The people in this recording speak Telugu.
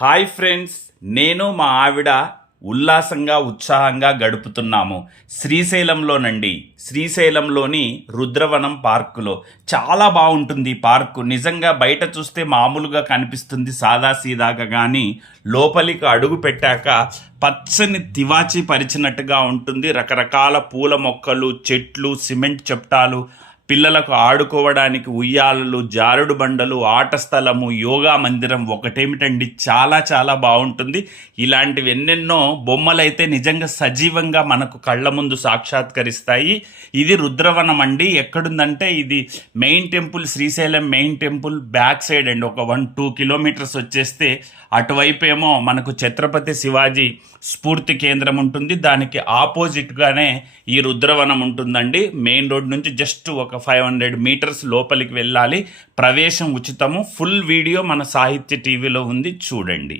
హాయ్ ఫ్రెండ్స్, నేను మా ఆవిడ ఉల్లాసంగా ఉత్సాహంగా గడుపుతున్నాము శ్రీశైలంలోనండి. శ్రీశైలంలోని రుద్రవనం పార్కులో చాలా బాగుంటుంది ఈ పార్కు. నిజంగా బయట చూస్తే మామూలుగా కనిపిస్తుంది సాదాసీదాగా, కానీ లోపలికి అడుగు పెట్టాక పచ్చని తివాచి పరిచినట్టుగా ఉంటుంది. రకరకాల పూల మొక్కలు, చెట్లు, సిమెంట్ చెప్టాలు, పిల్లలకు ఆడుకోవడానికి ఉయ్యాలలు, జారుడు బండలు, ఆట స్థలము, యోగా మందిరం ఒకటేమిటండి, చాలా చాలా బాగుంటుంది. ఇలాంటివి ఎన్నెన్నో బొమ్మలైతే నిజంగా సజీవంగా మనకు కళ్ళ ముందు సాక్షాత్కరిస్తాయి. ఇది రుద్రవనం అండి. ఎక్కడుందంటే ఇది main temple, Srisailam main temple back side అండి. ఒక 1-2 కిలోమీటర్స్ వచ్చేస్తే అటువైపు ఏమో మనకు ఛత్రపతి శివాజీ స్ఫూర్తి కేంద్రం ఉంటుంది. దానికి ఆపోజిట్గానే ఈ రుద్రవనం ఉంటుందండి. మెయిన్ రోడ్ నుంచి జస్ట్ ఒక 500 మీటర్స్ లోపలికి వెళ్ళాలి. ప్రవేశం ఉచితము. ఫుల్ వీడియో మన సాహిత్య టీవీలో ఉంది, చూడండి.